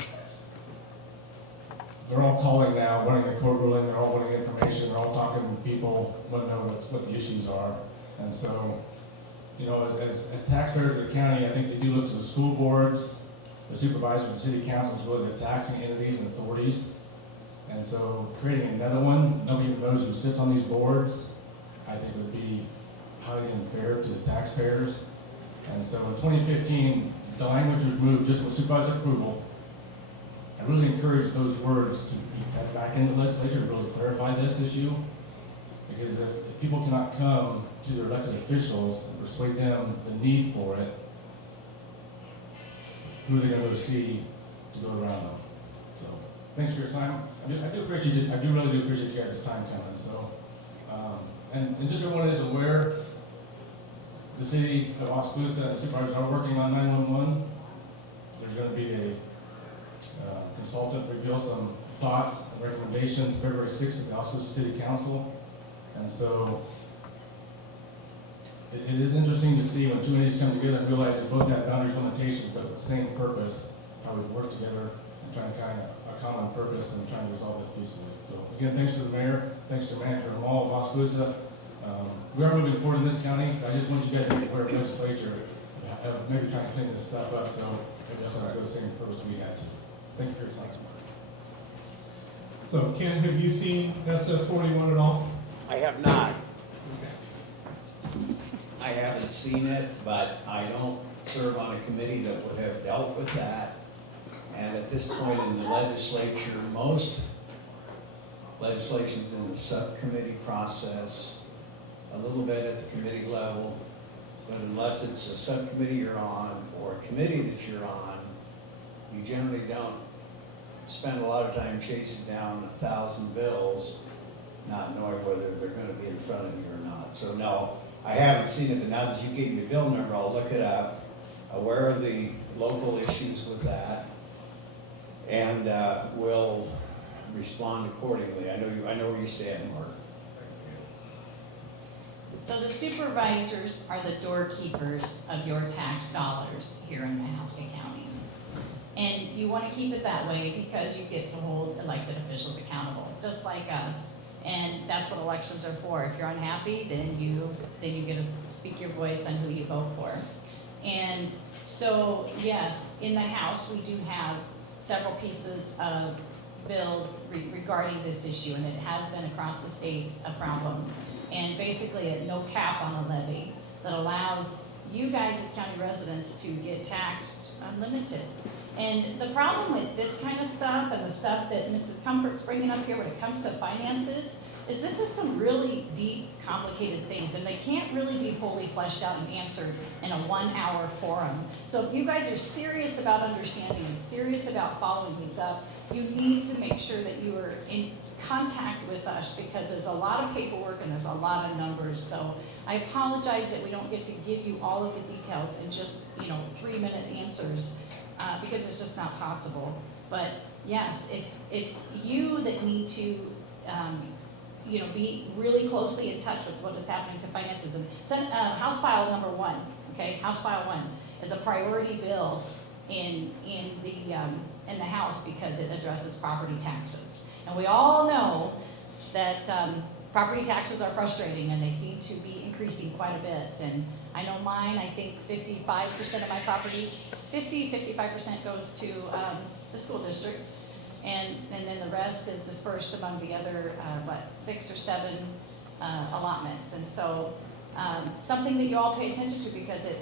They're all calling now, wanting the court ruling, they're all wanting information, they're all talking to people, want to know what the issues are. And so, you know, as taxpayers of the county, I think they do look to the school boards, the supervisors, the city councils, really the taxing entities and authorities. And so creating another one, nobody even knows who sits on these boards, I think would be highly unfair to the taxpayers. And so in 2015, the language was moved just with supervisor approval. I really encourage those words to be put back into the legislature to really clarify this issue. Because if people cannot come to their elected officials and persuade them the need for it, who are they going to go see to go around them? So thanks for your time. I really do appreciate you guys' time coming. So, and just so everyone is aware, the city of Oskaloosa and the supervisors are working on 911. There's going to be a consultant reveal some thoughts and recommendations February 6th at the Oskaloosa City Council. And so it is interesting to see when two entities come together and realize they both have boundaries limitations, but the same purpose, how we work together and try to kind of a common purpose and trying to resolve this peacefully. So again, thanks to the mayor, thanks to Manager Amal of Oskaloosa. We are moving forward in this county. I just want you guys to be aware of legislature, maybe trying to clean this stuff up so maybe that's not the same purpose we had to. Thank you for your time. So Ken, have you seen SF 41 at all? I have not. I haven't seen it, but I don't serve on a committee that would have dealt with that. And at this point in the legislature, most legislation's in the subcommittee process, a little bit at the committee level, but unless it's a subcommittee you're on or a committee that you're on, you generally don't spend a lot of time chasing down 1,000 bills, not knowing whether they're going to be in front of you or not. So no, I haven't seen it, but now that you gave me a bill number, I'll look it up, aware of the local issues with that, and we'll respond accordingly. I know where you stand, Mark. So the supervisors are the doorkeepers of your tax dollars here in Haskell County. And you want to keep it that way because you get to hold elected officials accountable, just like us. And that's what elections are for. If you're unhappy, then you get to speak your voice on who you vote for. And so, yes, in the House, we do have several pieces of bills regarding this issue, and it has been across the state a problem. And basically a no cap on a levy that allows you guys as county residents to get taxed unlimited. And the problem with this kind of stuff and the stuff that Mrs. Comfort's bringing up here when it comes to finances is this is some really deep, complicated things, and they can't really be fully fleshed out and answered in a 1-hour forum. So if you guys are serious about understanding and serious about following these up, you need to make sure that you are in contact with us, because there's a lot of paperwork and there's a lot of numbers. So I apologize that we don't get to give you all of the details in just 3-minute answers, because it's just not possible. But yes, it's you that need to be really closely in touch with what is happening to finances. And House File number 1, okay, House File 1 is a priority bill in the House because it addresses property taxes. And we all know that property taxes are frustrating, and they seem to be increasing quite a bit. And I know mine, I think 55% of my property, 55% goes to the school district. And then the rest is dispersed among the other, 6 or 7 allotments. And so something that you all pay attention to, because it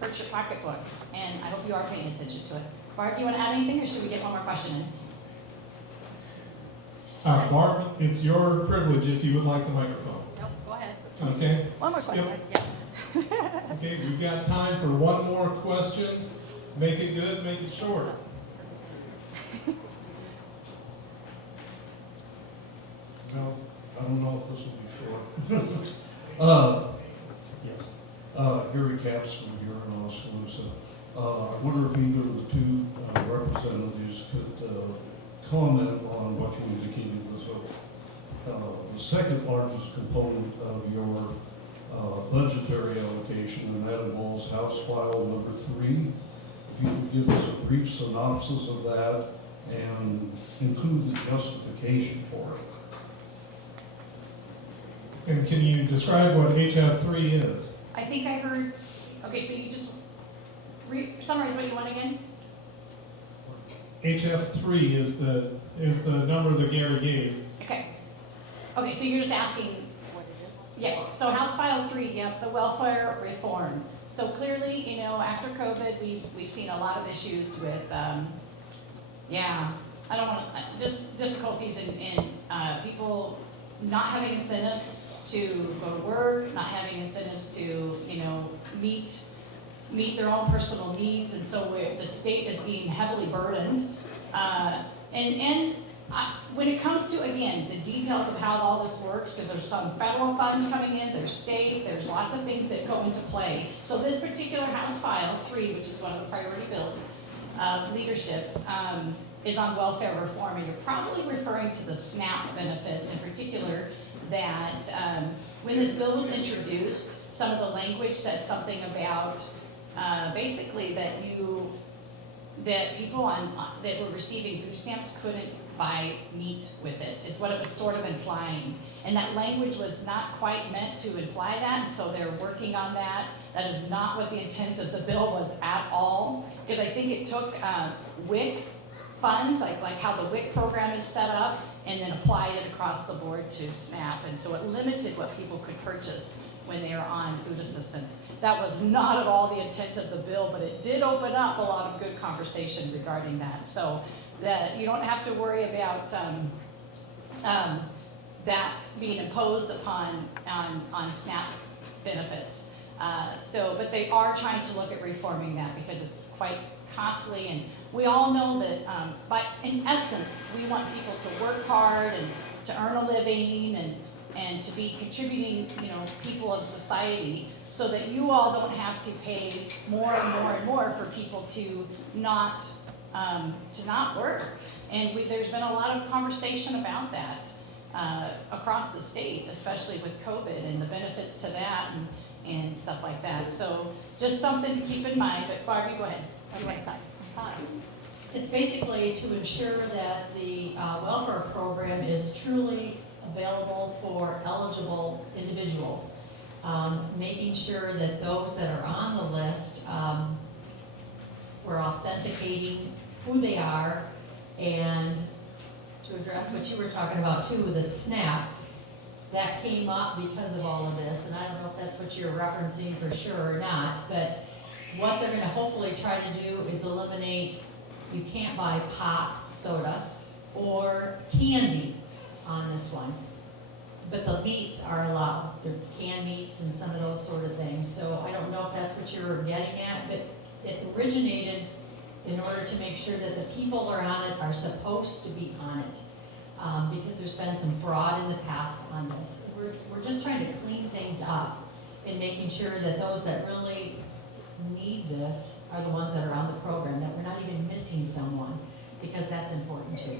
hurts your pocketbook. And I hope you are paying attention to it. Barb, you want to add anything, or should we get one more question in? Barb, it's your privilege if you would like the microphone. Nope, go ahead. Okay? One more question. Yep. Yeah. Okay, we've got time for one more question. Make it good, make it short. Well, I don't know if this will be short. Yes. Gary Capps from here in Oskaloosa. I wonder if either of the two representatives could comment on what you indicated was the second largest component of your budgetary allocation, and that involves House File number 3. If you could give us a brief synopsis of that and include the justification for it. And can you describe what HF3 is? I think I heard, okay, so you just summarize what you want again? HF3 is the number that Gary gave. Okay. Okay, so you're just asking what it is? Yeah, so House File 3, yep, the welfare reform. So clearly, after COVID, we've seen a lot of issues with, just difficulties in people not having incentives to go to work, not having incentives to, meet their own personal needs, and so the state is being heavily burdened. When it comes to, again, the details of how all this works, because there's some federal funds coming in, there's state, there's lots of things that go into play. So this particular House File 3, which is one of the priority bills of leadership, is on welfare reform, and you're probably referring to the SNAP benefits in particular, that when this bill was introduced, some of the language said something about basically that people that were receiving food stamps couldn't buy meat with it, is what it was sort of implying. And that language was not quite meant to imply that, and so they're working on that. That is not what the intent of the bill was at all, because I think it took WIC funds, like how the WIC program is set up, and then applied it across the board to SNAP. And so it limited what people could purchase when they were on food assistance. That was not at all the intent of the bill, but it did open up a lot of good conversation regarding that. So that you don't have to worry about that being imposed upon on SNAP benefits. But they are trying to look at reforming that because it's quite costly, and we all know that in essence, we want people to work hard and to earn a living and to be contributing, people of society, so that you all don't have to pay more and more and more for people to not work. And there's been a lot of conversation about that across the state, especially with COVID and the benefits to that and stuff like that. So just something to keep in mind. But Barbie, go ahead. It's basically to ensure that the welfare program is truly available for eligible individuals. Making sure that those that are on the list, we're authenticating who they are and to address what you were talking about too, with the SNAP. That came up because of all of this, and I don't know if that's what you're referencing for sure or not, but what they're gonna hopefully try to do is eliminate, you can't buy pop soda or candy on this one. But the meats are allowed, they're canned meats and some of those sort of things. So I don't know if that's what you're getting at, but it originated in order to make sure that the people that are on it are supposed to be on it. Because there's been some fraud in the past on this. We're just trying to clean things up and making sure that those that really need this are the ones that are on the program, that we're not even missing someone, because that's important too.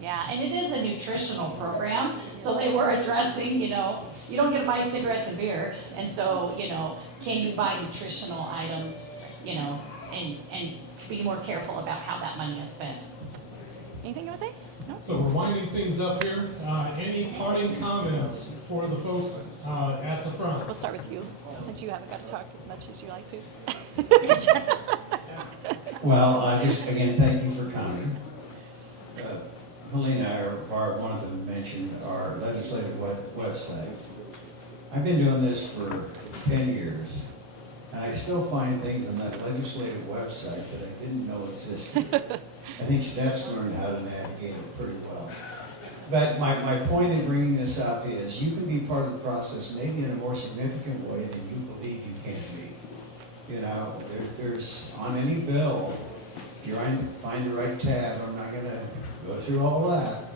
Yeah, and it is a nutritional program, so they were addressing, you know, you don't get to buy cigarettes and beer, and so, you know, can you buy nutritional items, you know, and be more careful about how that money is spent. Anything you want to say? No? So we're winding things up here. Any parting comments for the folks at the front? We'll start with you, since you haven't got to talk as much as you like to. Well, just again, thank you for coming. Helena or Barb, one of them mentioned our legislative website. I've been doing this for 10 years, and I still find things on that legislative website that I didn't know existed. I think Steph's learned how to navigate it pretty well. But my point in bringing this up is you can be part of the process maybe in a more significant way than you believe you can be. You know, there's on any bill, if you're trying to find the right tab, I'm not going to go through all that.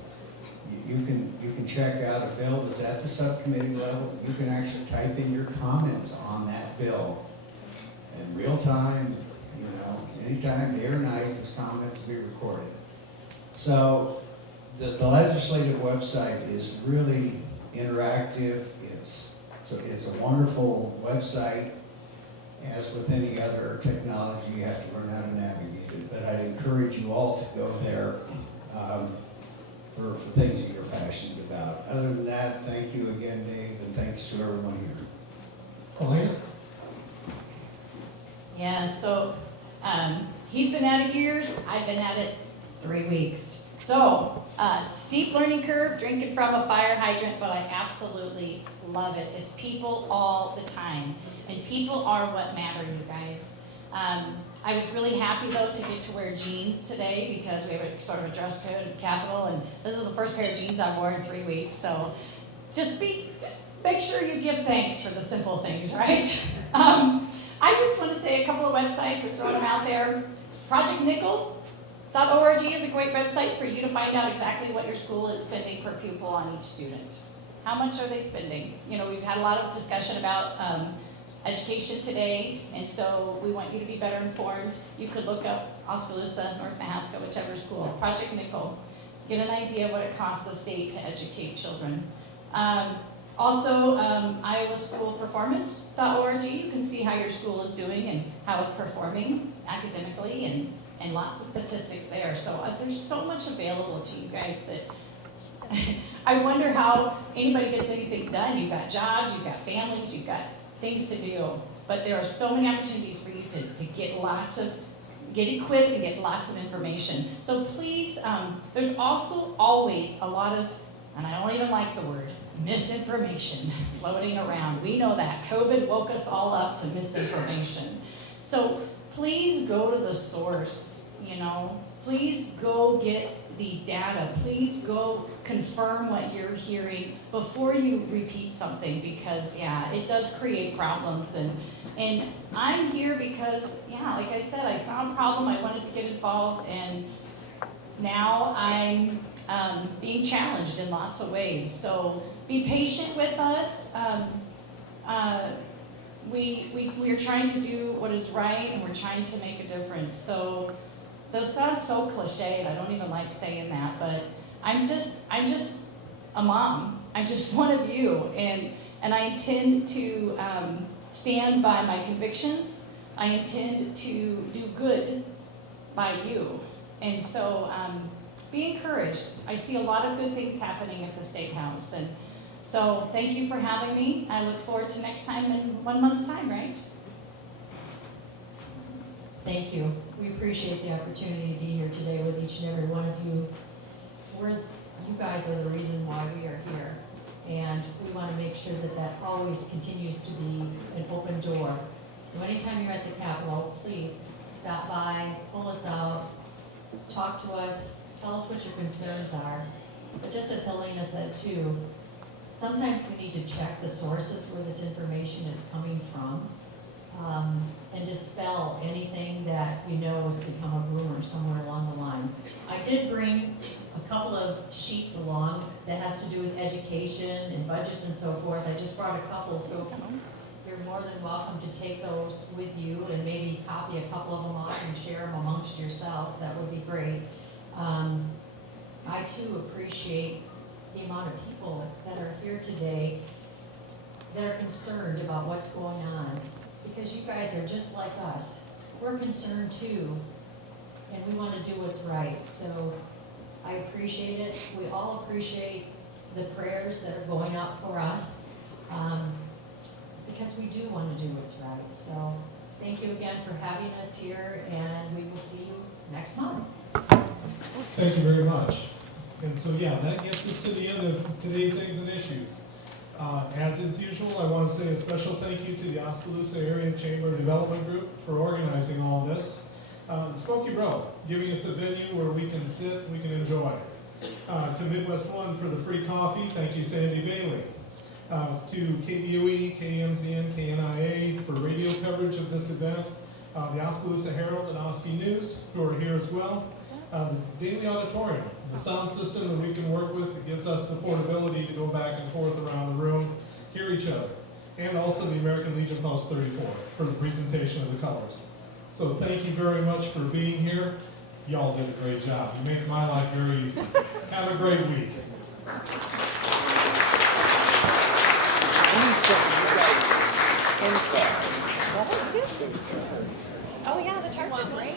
You can check out a bill that's at the subcommittee level. You can actually type in your comments on that bill in real time. You know, anytime, day or night, those comments will be recorded. So the legislative website is really interactive. It's a wonderful website. As with any other technology, you have to learn how to navigate it. But I'd encourage you all to go there for things that you're passionate about. Other than that, thank you again, Dave, and thanks to everyone here. Helena? Yeah, so he's been at it years, I've been at it 3 weeks. So, steep learning curve, drinking from a fire hydrant, but I absolutely love it. It's people all the time, and people are what matter, you guys. I was really happy though to get to wear jeans today because we have a sort of a dress code at Capitol, and this is the first pair of jeans I've worn in 3 weeks. So just make sure you give thanks for the simple things, right? I just want to say a couple of websites, we're throwing them out there. ProjectNickel.org is a great website for you to find out exactly what your school is spending per pupil on each student. How much are they spending? You know, we've had a lot of discussion about education today, and so we want you to be better informed. You could look up Oskaloosa, North Mahaska, whichever school, Project Nickel. Get an idea of what it costs the state to educate children. Also, iowaschoolperformance.org, you can see how your school is doing and how it's performing academically, and lots of statistics there. So there's so much available to you guys that I wonder how anybody gets anything done. You've got jobs, you've got families, you've got things to do, but there are so many opportunities for you to get equipped, to get lots of information. So please, there's also always a lot of, and I don't even like the word, misinformation floating around. We know that. COVID woke us all up to misinformation. So please go to the source, you know. Please go get the data. Please go confirm what you're hearing before you repeat something, because yeah, it does create problems. And I'm here because, yeah, like I said, I saw a problem, I wanted to get involved, and now I'm being challenged in lots of ways. So be patient with us. We're trying to do what is right, and we're trying to make a difference. So those sound so cliched, I don't even like saying that, but I'm just a mom. I'm just one of you, and I intend to stand by my convictions. I intend to do good by you. And so be encouraged. I see a lot of good things happening at the State House, and so thank you for having me. I look forward to next time in 1 month's time, right? Thank you. We appreciate the opportunity to be here today with each and every one of you. you guys are the reason why we are here. And we want to make sure that that always continues to be an open door. So anytime you're at the Capitol, please stop by, pull us out, talk to us, tell us what your concerns are. But just as Helena said too, sometimes we need to check the sources where this information is coming from, and dispel anything that we know has become a rumor somewhere along the line. I did bring a couple of sheets along that has to do with education and budgets and so forth. I just brought a couple, so you're more than welcome to take those with you and maybe copy a couple of them off and share them amongst yourself. That would be great. I too appreciate the amount of people that are here today that are concerned about what's going on, because you guys are just like us. We're concerned too, and we want to do what's right. So I appreciate it. We all appreciate the prayers that are going up for us, because we do want to do what's right. So thank you again for having us here, and we will see you next month. Thank you very much. And so, yeah, that gets us to the end of today's Things and Issues. As is usual, I want to say a special thank you to the Oskaloosa Area Chamber Development Group for organizing all this. Smoky Row, giving us a venue where we can sit, we can enjoy. To Midwest One for the free coffee, thank you Sandy Bailey. To KBOE, KMZN, KNIA for radio coverage of this event. The Oskaloosa Herald and Oski News, who are here as well. The Daily Auditorium, the sound system that we can work with that gives us the portability to go back and forth around the room, hear each other. And also the American Legion Post 34 for the presentation of the colors. So thank you very much for being here. Y'all did a great job. You make my life very easy. Have a great week. Oh yeah, the charts are great.